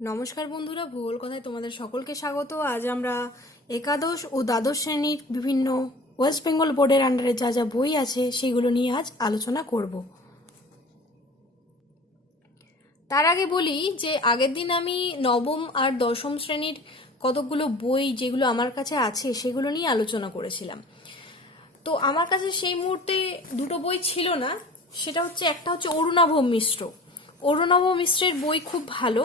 নমস্কার বন্ধুরা, ভূগোল কথায় তোমাদের সকলকে স্বাগত। আজ আমরা একাদশ ও দ্বাদশ শ্রেণীর বিভিন্ন ওয়েস্ট বেঙ্গল বোর্ডের আন্ডারে যা যা বই আছে সেগুলো নিয়ে আজ আলোচনা করব। তার আগে বলি যে আগের দিন আমি নবম আর দশম শ্রেণীর কতগুলো বই যেগুলো আমার কাছে আছে সেগুলো নিয়ে আলোচনা করেছিলাম। তো আমার কাছে সেই মুহূর্তে দুটো বই ছিল না। সেটা হচ্ছে, একটা হচ্ছে অরুণাভ মিশ্র। অরুণাভ মিশ্রের বই খুব ভালো।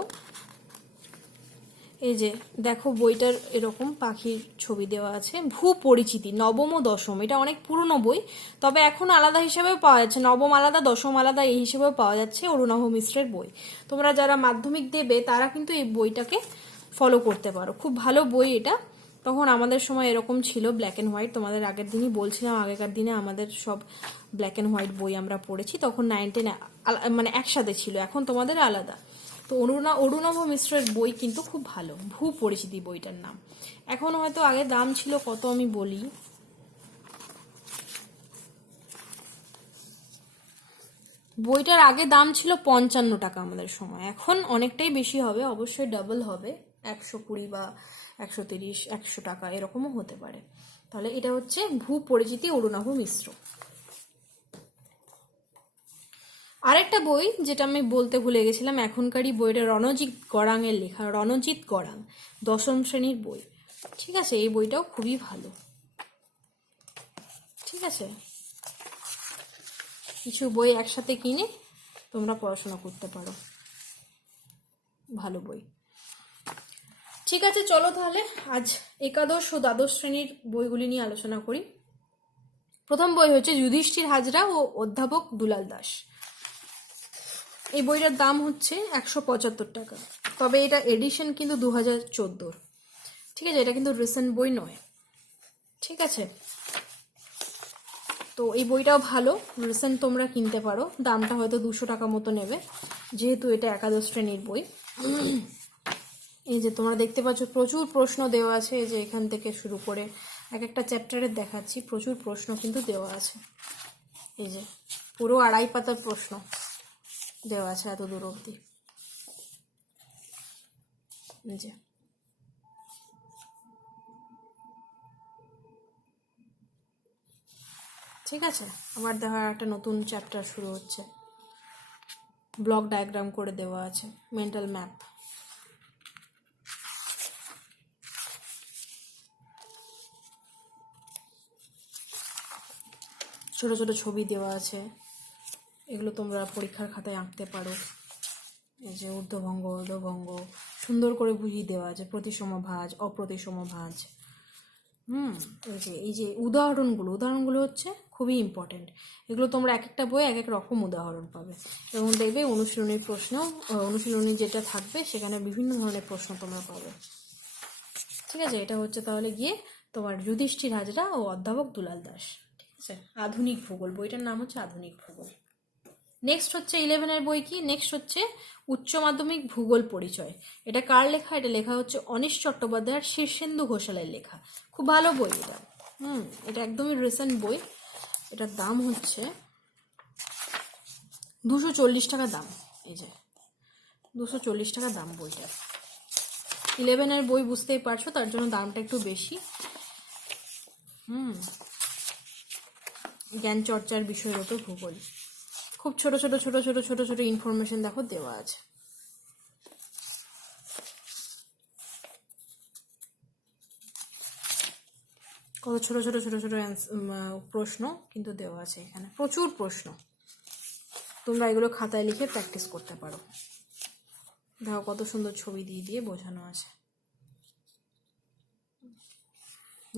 এই যে দেখো, বইটার এরকম পাখির ছবি দেওয়া আছে। ভূ পরিচিতি নবম ও দশম, এটা অনেক পুরনো বই, তবে এখন আলাদা হিসেবেও পাওয়া যাচ্ছে। নবম আলাদা, দশম আলাদা, এই হিসেবেও পাওয়া যাচ্ছে অরুণাভ মিশ্রের বই। তোমরা যারা মাধ্যমিক দেবে তারা কিন্তু এই বইটাকে ফলো করতে পারো, খুব ভালো বই এটা। তখন আমাদের সময় এরকম ছিল, ব্ল্যাক অ্যান্ড হোয়াইট। তোমাদের আগের দিনই বলছিলাম, আগেকার দিনে আমাদের সব ব্ল্যাক অ্যান্ড হোয়াইট বই আমরা পড়েছি, তখন 9-10 মানে একসাথে ছিল, এখন তোমাদের আলাদা। তো অরুণাভ মিশ্রের বই কিন্তু খুব ভালো, ভূ পরিচিতি বইটার নাম। এখন হয়তো আগে দাম ছিল কত আমি বলি, বইটার আগে দাম ছিল 55 টাকা আমাদের সময়, এখন অনেকটাই বেশি হবে, অবশ্যই ডাবল হবে, 120 বা 130, 100 টাকা এরকমও হতে পারে। তাহলে এটা হচ্ছে ভূ পরিচিতি অরুণাভ মিশ্র। আরেকটা বই যেটা আমি বলতে ভুলে গেছিলাম, এখনকারই বইটা রণজিৎ গড়াং এর লেখা, রণজিৎ গড়াং, দশম শ্রেণীর বই। ঠিক আছে, এই বইটাও খুবই ভালো। ঠিক আছে, কিছু বই একসাথে কিনে তোমরা পড়াশোনা করতে পারো, ভালো বই। ঠিক আছে, চলো তাহলে আজ একাদশ ও দ্বাদশ শ্রেণীর বইগুলি নিয়ে আলোচনা করি। প্রথম বই হচ্ছে যুধিষ্ঠির হাজরা ও অধ্যাপক দুলাল দাস। এই বইটার দাম হচ্ছে 175 টাকা, তবে এটা এডিশন কিন্তু 2014। ঠিক আছে, এটা কিন্তু রিসেন্ট বই নয়। ঠিক আছে, তো এই বইটাও ভালো, রিসেন্ট তোমরা কিনতে পারো। দামটা হয়তো 200 টাকা মতো নেবে, যেহেতু এটা একাদশ শ্রেণীর বই। এই যে তোমরা দেখতে পাচ্ছ প্রচুর প্রশ্ন দেওয়া আছে, এই যে এখান থেকে শুরু করে এক একটা চ্যাপ্টারের দেখাচ্ছি, প্রচুর প্রশ্ন কিন্তু দেওয়া আছে। এই যে পুরো 2.5 পাতার প্রশ্ন দেওয়া আছে এত দূর অবধি। এই যে ঠিক আছে, আবার দেখা একটা নতুন চ্যাপ্টার শুরু হচ্ছে, ব্লক ডায়াগ্রাম করে দেওয়া আছে, মেন্টাল ম্যাপ। ছোট ছোট ছবি দেওয়া আছে, এগুলো তোমরা পরীক্ষার খাতায় আঁকতে পারো। এই যে ঊর্ধ্বভঙ্গ অধোভঙ্গ সুন্দর করে বুঝিয়ে দেওয়া আছে, প্রতিসম ভাঁজ, অপ্রতিসম ভাঁজ। এই যে উদাহরণগুলো হচ্ছে খুবই ইম্পর্টেন্ট। এগুলো তোমরা এক একটা বই এক এক রকম উদাহরণ পাবে, এবং দেখবে অনুশীলনী যেটা থাকবে সেখানে বিভিন্ন ধরনের প্রশ্ন তোমরা পাবে। ঠিক আছে, এটা হচ্ছে তাহলে গিয়ে তোমার যুধিষ্ঠির হাজরা ও অধ্যাপক দুলাল দাস। ঠিক আছে, আধুনিক ভূগোল, বইটার নাম হচ্ছে আধুনিক ভূগোল। নেক্সট হচ্ছে 11-এর বই কি, নেক্সট হচ্ছে উচ্চ মাধ্যমিক ভূগোল পরিচয়। এটা কার লেখা? এটা লেখা হচ্ছে অনীশ চট্টোপাধ্যায় আর শীর্ষেন্দু ঘোষালের লেখা, খুব ভালো বই এটা। এটা একদমই রিসেন্ট বই। এটার দাম হচ্ছে 240 টাকা দাম। এই যে 240 টাকা দাম বইটার। 11-এর বই বুঝতেই পারছো, তার জন্য দামটা একটু বেশি। জ্ঞান চর্চার বিষয়ের ওপর ভূগোল, খুব ছোট ছোট ছোট ছোট ছোট ছোট ইনফরমেশন দেখো দেওয়া আছে। কত ছোট ছোট ছোট ছোট প্রশ্ন কিন্তু দেওয়া আছে এখানে, প্রচুর প্রশ্ন। তোমরা এগুলো খাতায় লিখে প্র্যাকটিস করতে পারো। দেখো কত সুন্দর ছবি দিয়ে দিয়ে বোঝানো আছে।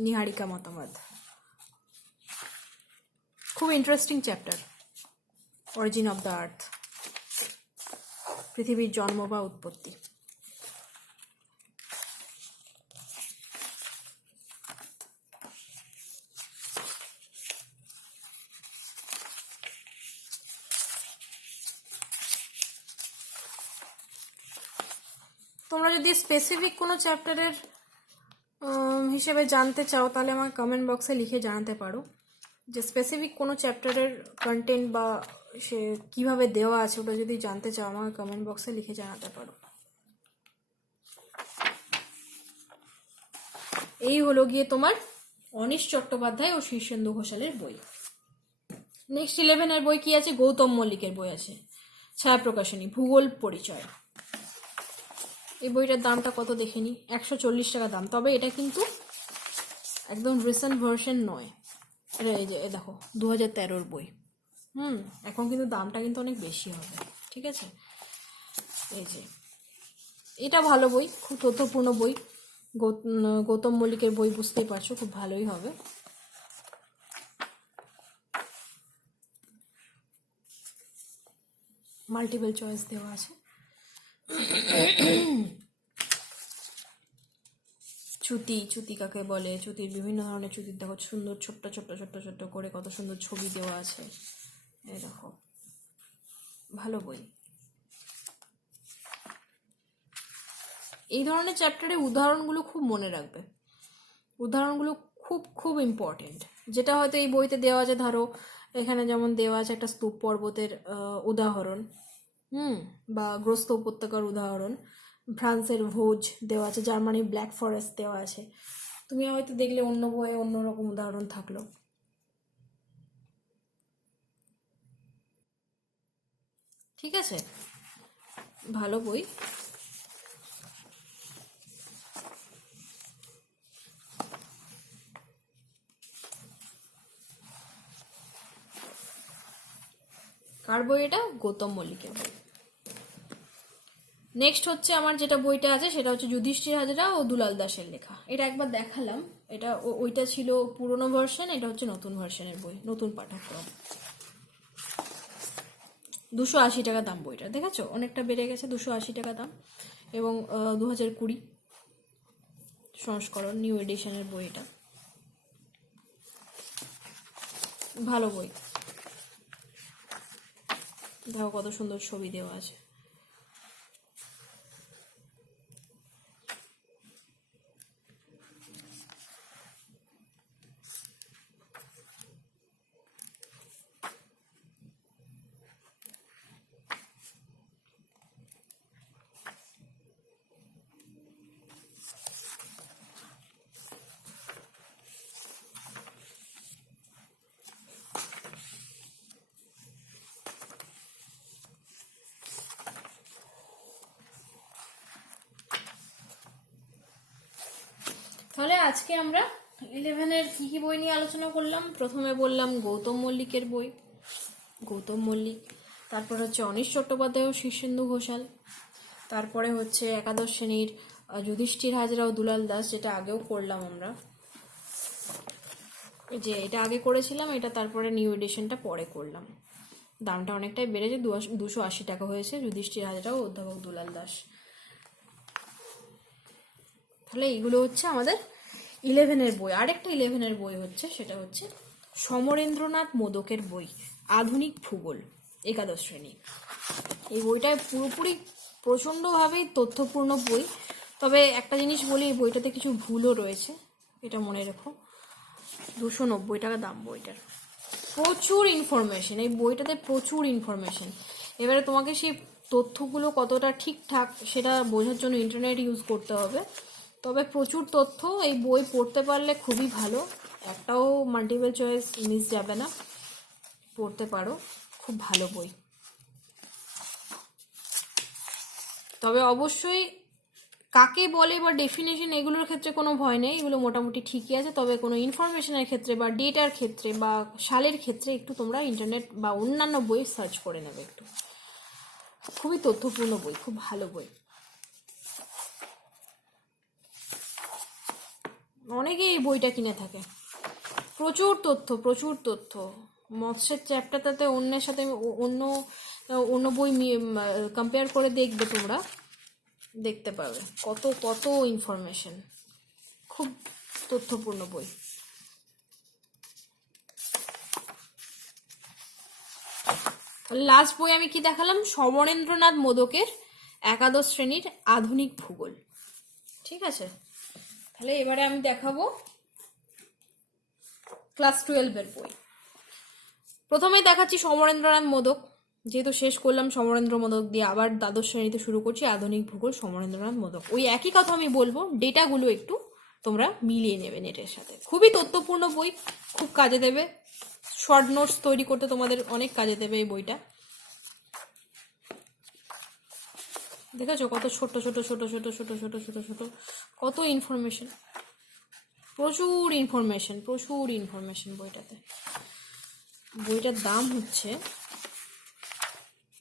নিহারিকা মতবাদ, খুব interesting chapter. Origin of the earth, পৃথিবীর জন্ম বা উৎপত্তি। তোমরা যদি স্পেসিফিক কোনো চ্যাপ্টারের হিসেবে জানতে চাও তাহলে আমার কমেন্ট বক্সে লিখে জানাতে পারো, যে স্পেসিফিক কোনো চ্যাপ্টারের কন্টেন্ট বা সে কীভাবে দেওয়া আছে ওটা যদি জানতে চাও আমাকে কমেন্ট বক্সে লিখে জানাতে পারো। এই হলো গিয়ে তোমার অনিশ চট্টোপাধ্যায় ও শীর্ষেন্দু ঘোষালের বই। নেক্সট 11 এর বই কি আছে? গৌতম মল্লিকের বই আছে, ছায়া প্রকাশনী, ভূগোল পরিচয়। এই বইটার দামটা কত দেখে নি, 140 টাকা দাম। তবে এটা কিন্তু একদম রিসেন্ট ভার্সন নয়, এটা এই যে দেখো 2013-র বই। এখন কিন্তু দামটা কিন্তু অনেক বেশি হবে, ঠিক আছে। এই যে এটা ভালো বই, খুব তথ্যপূর্ণ বই। গৌতম মল্লিকের বই, বুঝতেই পারছো, খুব ভালোই হবে। মাল্টিপল চয়েস দেওয়া আছে। চ্যুতি কাকে বলে, চ্যুতির বিভিন্ন ধরনের চ্যুতির দেখো সুন্দর ছোট্ট ছোট্ট ছোট্ট ছোট্ট করে কত সুন্দর ছবি দেওয়া আছে। এই দেখো, ভালো বই। এই ধরনের চ্যাপ্টারে উদাহরণগুলো খুব মনে রাখবে, উদাহরণগুলো খুব খুব ইম্পর্টেন্ট। যেটা হয়তো এই বইতে দেওয়া আছে, ধরো এখানে যেমন দেওয়া আছে একটা স্তূপ পর্বতের উদাহরণ, বা গ্রস্ত উপত্যকার উদাহরণ, ফ্রান্সের ভোজ দেওয়া আছে, জার্মানির ব্ল্যাক ফরেস্ট দেওয়া আছে। তুমি হয়তো দেখলে অন্য বইয়ে অন্যরকম উদাহরণ থাকলো। ঠিক আছে, ভালো বই। কার বই এটা? গৌতম মল্লিকের বই। নেক্সট হচ্ছে আমার যেটা বইটা আছে সেটা হচ্ছে যুধিষ্ঠির হাজরা ও দুলাল দাসের লেখা। এটা একবার দেখালাম, এটা ওইটা ছিল পুরনো ভার্সন, এটা হচ্ছে নতুন ভার্সনের বই, নতুন পাঠ্যক্রম। 280 টাকা দাম বইটা, দেখেছো অনেকটা বেড়ে গেছে, 280 টাকা দাম। এবং 2020 সংস্করণ, নিউ এডিশনের বই এটা, ভালো বই। দেখো কত সুন্দর ছবি দেওয়া আছে। তাহলে আজকে আমরা 11-এর কি কি বই নিয়ে আলোচনা করলাম। প্রথমে বললাম গৌতম মল্লিকের বই, গৌতম মল্লিক। তারপর হচ্ছে অনিশ চট্টোপাধ্যায় ও শীর্ষেন্দু ঘোষাল। তারপরে হচ্ছে একাদশ শ্রেণীর যুধিষ্ঠির হাজরা ও দুলাল দাস, যেটা আগেও করলাম আমরা, যে এটা আগে করেছিলাম, এটা তারপরে নিউ এডিশনটা পরে করলাম। দামটা অনেকটাই বেড়েছে, 280 টাকা হয়েছে যুধিষ্ঠির হাজরা ও অধ্যাপক দুলাল দাস। তাহলে এইগুলো হচ্ছে আমাদের 11-এর বই। আরেকটা 11-এর বই হচ্ছে, সেটা হচ্ছে সমরেন্দ্রনাথ মোদকের বই, আধুনিক ভূগোল, একাদশ শ্রেণী। এই বইটায় পুরোপুরি প্রচণ্ডভাবেই তথ্যপূর্ণ বই। তবে একটা জিনিস বলি, এই বইটাতে কিছু ভুলও রয়েছে, এটা মনে রেখো। 290 টাকা দাম বইটার। প্রচুর ইনফরমেশন এই বইটাতে, প্রচুর ইনফরমেশন। এবারে তোমাকে সেই তথ্যগুলো কতটা ঠিকঠাক সেটা বোঝার জন্য ইন্টারনেট ইউজ করতে হবে। তবে প্রচুর তথ্য, এই বই পড়তে পারলে খুবই ভালো, একটাও মাল্টিপল চয়েস মিস যাবে না, পড়তে পারো, খুব ভালো বই। তবে অবশ্যই কাকে বলে বা ডেফিনেশন এগুলোর ক্ষেত্রে কোনো ভয় নেই, এগুলো মোটামুটি ঠিকই আছে। তবে কোনো ইনফরমেশনের ক্ষেত্রে বা ডেটার ক্ষেত্রে বা সালের ক্ষেত্রে একটু তোমরা ইন্টারনেট বা অন্যান্য বই সার্চ করে নেবে একটু। খুবই তথ্যপূর্ণ বই, খুব ভালো বই। অনেকেই এই বইটা কিনে থাকে, প্রচুর তথ্য, প্রচুর তথ্য। মৎস্যের চ্যাপ্টারটাতে অন্যের সাথে অন্য অন্য বই কম্পেয়ার করে দেখবে, তোমরা দেখতে পাবে কত কত ইনফরমেশন, খুব তথ্যপূর্ণ বই। লাস্ট বই আমি কি দেখালাম? সমরেন্দ্রনাথ মোদকের একাদশ শ্রেণীর আধুনিক ভূগোল। ঠিক আছে, তাহলে এবারে আমি দেখাবো ক্লাস 12-এর বই। প্রথমেই দেখাচ্ছি সমরেন্দ্রনাথ মোদক, যেহেতু শেষ করলাম সমরেন্দ্র মোদক দিয়ে, আবার দ্বাদশ শ্রেণীতে শুরু করছি আধুনিক ভূগোল, সমরেন্দ্রনাথ মোদক। ওই একই কথা আমি বলবো, ডেটাগুলো একটু তোমরা মিলিয়ে নেবে নেটের সাথে। খুবই তথ্যপূর্ণ বই, খুব কাজে দেবে, শর্ট নোটস তৈরি করতে তোমাদের অনেক কাজে দেবে এই বইটা। দেখেছো কত ছোট ছোট ছোট ছোট ছোট ছোট ছোট ছোট কত ইনফরমেশন, প্রচুর ইনফরমেশন, প্রচুর ইনফরমেশন বইটাতে। বইটার দাম হচ্ছে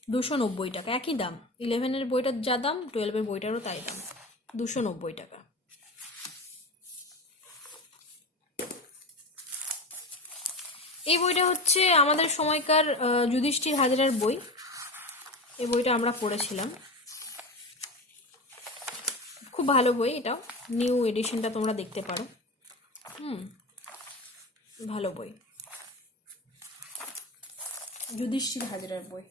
290 টাকা, একই দাম। 11-এর বইটার যা দাম 12-এর বইটারও তাই দাম, 290 টাকা। এই বইটা হচ্ছে আমাদের সময়কার যুধিষ্ঠির হাজরার বই। এই বইটা আমরা পড়েছিলাম, খুব ভালো বই। এটাও নিউ এডিশনটা তোমরা দেখতে পারো, ভালো বই, যুধিষ্ঠির হাজরার বই।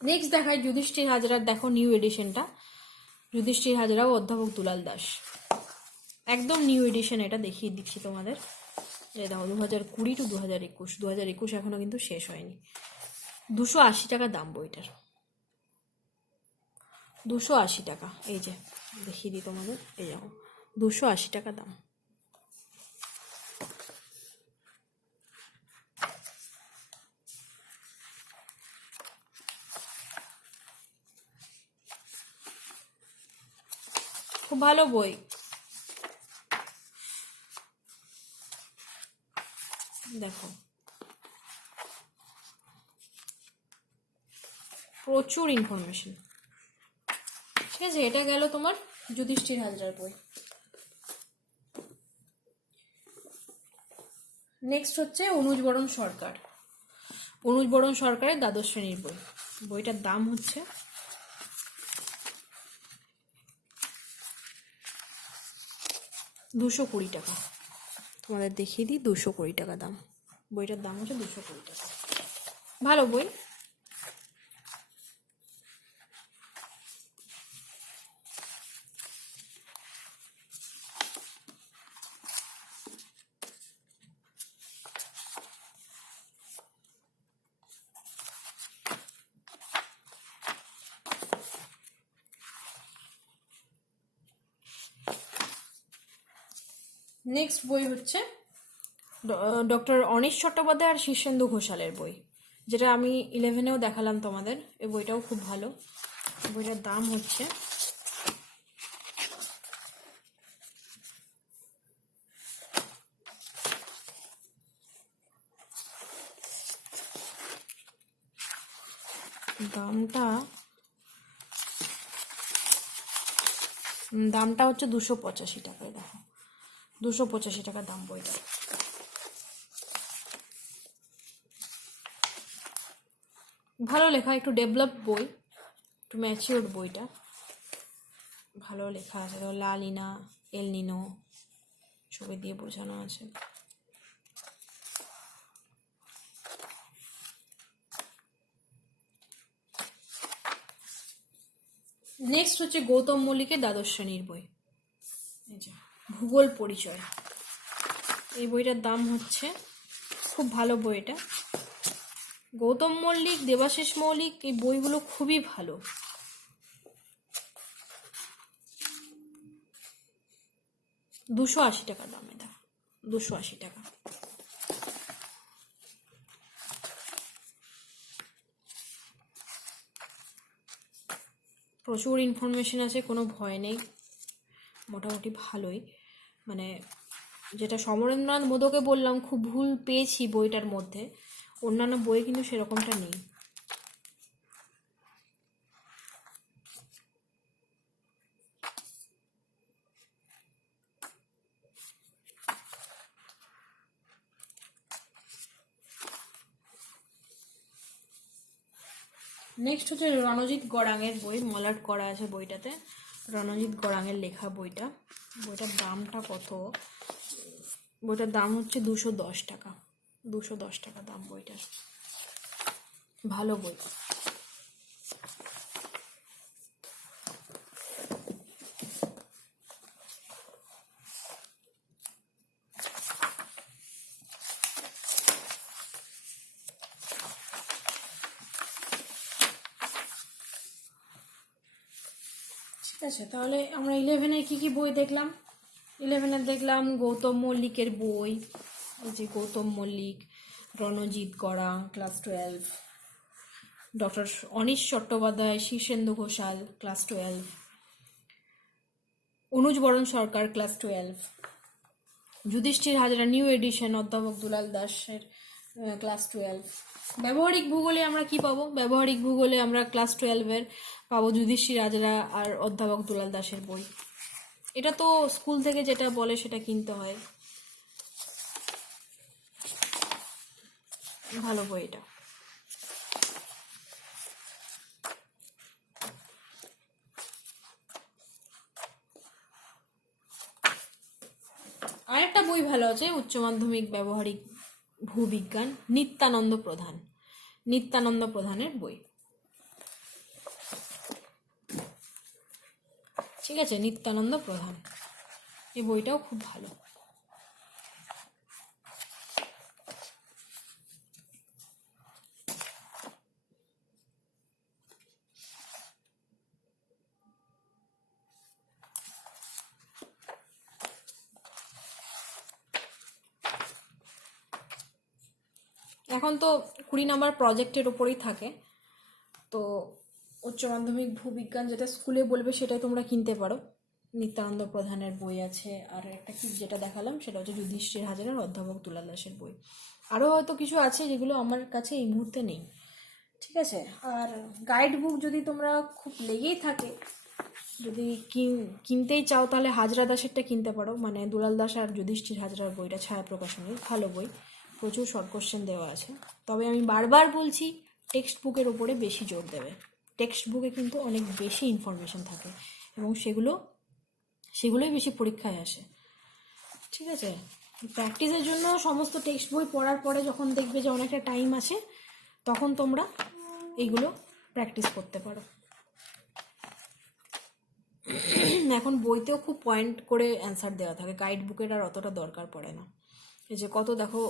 নেক্সট দেখায় যুধিষ্ঠির হাজরার, দেখো নিউ এডিশনটা, যুধিষ্ঠির হাজরা ও অধ্যাপক দুলাল দাস, একদম নিউ এডিশন। এটা দেখিয়ে দিচ্ছি তোমাদের, এই দেখো 2020 টু 2021, 2021 এখনো কিন্তু শেষ হয়নি। 280 টাকা দাম বইটার, 280 টাকা। এই যে দেখিয়ে দিই তোমাদের, এই দেখো 280 টাকা দাম। খুব ভালো বই। দেখো প্রচুর ইনফরমেশন, ঠিক আছে। এটা গেল তোমার যুধিষ্ঠির হাজরার বই। নেক্সট হচ্ছে অনুজ বরণ সরকার, অনুজ বরণ সরকারের দ্বাদশ শ্রেণীর বই। বইটার দাম হচ্ছে 220 টাকা। তোমাদের দেখিয়ে দিই, 220 টাকা দাম। বইটার দাম হচ্ছে 220 টাকা, ভালো বই। নেক্সট বই হচ্ছে ডক্টর অনিশ চট্টোপাধ্যায় আর শীর্ষেন্দু ঘোষালের বই, যেটা আমি 11-এও দেখালাম তোমাদের। এই বইটাও খুব ভালো। বইটার দাম হচ্ছে দামটা হচ্ছে 285 টাকায়। দেখো 285 টাকা দাম বইটা। ভালো লেখা, একটু ডেভেলপ বই, একটু ম্যাচিওর্ড বইটা, ভালো লেখা আছে। তো লা লিনা, এল নিনো ছবি দিয়ে বোঝানো আছে। নেক্সট হচ্ছে গৌতম মল্লিকের দ্বাদশ শ্রেণীর বই, এই যে ভূগোল পরিচয়। এই বইটার দাম হচ্ছে, খুব ভালো বই এটা। গৌতম মল্লিক, দেবাশিস মৌলিক, এই বইগুলো খুবই ভালো। $280 টাকা দাম এটা, 280 টাকা। প্রচুর ইনফরমেশন আছে, কোনো ভয় নেই, মোটামুটি ভালোই। মানে যেটা সমরেন্দ্রনাথ মোদকে বললাম খুব ভুল পেয়েছি বইটার মধ্যে, অন্যান্য বই কিন্তু সেরকমটা নেই। নেক্সট হচ্ছে রণজিৎ গড়াঙের বই, মলাট করা আছে বইটাতে, রণজিৎ গড়াঙের লেখা বইটা। বইটার দামটা কত? বইটার দাম হচ্ছে 210 টাকা, 210 টাকা দাম বইটার, ভালো বই। ঠিক আছে, তাহলে আমরা 11-এ কি কি বই দেখলাম? 11-এ দেখলাম গৌতম মল্লিকের বই, এই যে Gautam Mallick, Ranajit Gara, class 12, doctor Anish Chattopadhyay, Shirshendu Ghosal, class 12, Anuj Baran Sarkar, class 12, Yudhishthir Hazra new edition, অধ্যাপক দুলাল দাসের, ক্লাস 12। ব্যবহারিক ভূগোলে আমরা কি পাবো? ব্যবহারিক ভূগোলে আমরা ক্লাস 12-এর পাবো যুধিষ্ঠির হাজরা আর অধ্যাপক দুলাল দাসের বই। এটা তো স্কুল থেকে যেটা বলে সেটা কিনতে হয়, ভালো বই এটা। আরেকটা বই ভালো আছে উচ্চ মাধ্যমিক ব্যবহারিক ভূবিজ্ঞান, নিত্যানন্দ প্রধান, নিত্যানন্দ প্রধানের বই। ঠিক আছে, নিত্যানন্দ প্রধান, এই বইটাও খুব ভালো। এখন তো 20 নম্বর প্রজেক্টের ওপরেই থাকে, তো উচ্চ মাধ্যমিক ভূবিজ্ঞান যেটা স্কুলে বলবে সেটাই তোমরা কিনতে পারো। নিত্যানন্দ প্রধানের বই আছে, আর একটা কি যেটা দেখালাম সেটা হচ্ছে যুধিষ্ঠির হাজারের অধ্যাপক দুলাল দাসের বই। আরও হয়তো কিছু আছে যেগুলো আমার কাছে এই মুহূর্তে নেই। ঠিক আছে, আর গাইড বুক যদি তোমরা খুব লেগেই থাকে, যদি কিনতেই চাও তাহলে হাজরা দাসেরটা কিনতে পারো, মানে দুলাল দাস আর যুধিষ্ঠির হাজরার বইটা, ছায়া প্রকাশনীর, ভালো বই, প্রচুর শর্ট কোশ্চেন দেওয়া আছে। তবে আমি বারবার বলছি টেক্সট বুকের ওপরে বেশি জোর দেবে। টেক্সট বুকে কিন্তু অনেক বেশি ইনফরমেশন থাকে এবং সেগুলোই বেশি পরীক্ষায় আসে। ঠিক আছে, প্র্যাকটিসের জন্য সমস্ত টেক্সট বই পড়ার পরে যখন দেখবে যে অনেকটা টাইম আছে, তখন তোমরা এইগুলো প্র্যাকটিস করতে পারো। এখন বইতেও খুব পয়েন্ট করে অ্যান্সার দেওয়া থাকে, গাইড বুকের আর অতটা দরকার পড়ে না। এই যে কত দেখো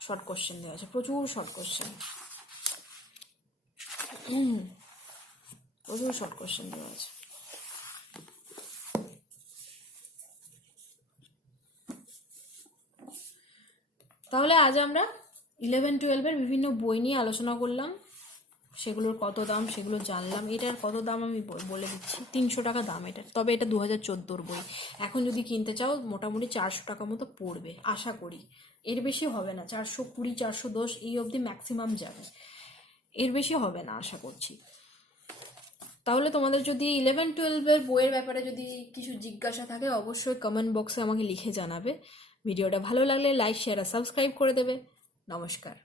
শর্ট কোশ্চেন দেওয়া আছে, প্রচুর শর্ট কোশ্চেন, প্রচুর শর্ট কোশ্চেন দেওয়া আছে। তাহলে আজ আমরা 11-12-এর বিভিন্ন বই নিয়ে আলোচনা করলাম, সেগুলোর কত দাম সেগুলো জানলাম। এটার কত দাম আমি বলে দিচ্ছি, 300 টাকা দাম এটার। তবে এটা 2014 বই, এখন যদি কিনতে চাও মোটামুটি 400 টাকা মতো পড়বে আশা করি, এর বেশি হবে না। 420, 410 এই অবধি ম্যাক্সিমাম যাবে, এর বেশি হবে না আশা করছি। তাহলে তোমাদের যদি 11-12-এর বইয়ের ব্যাপারে যদি কিছু জিজ্ঞাসা থাকে অবশ্যই কমেন্ট বক্সে আমাকে লিখে জানাবে। ভিডিওটা ভালো লাগলে লাইক, শেয়ার আর সাবস্ক্রাইব করে দেবে। নমস্কার।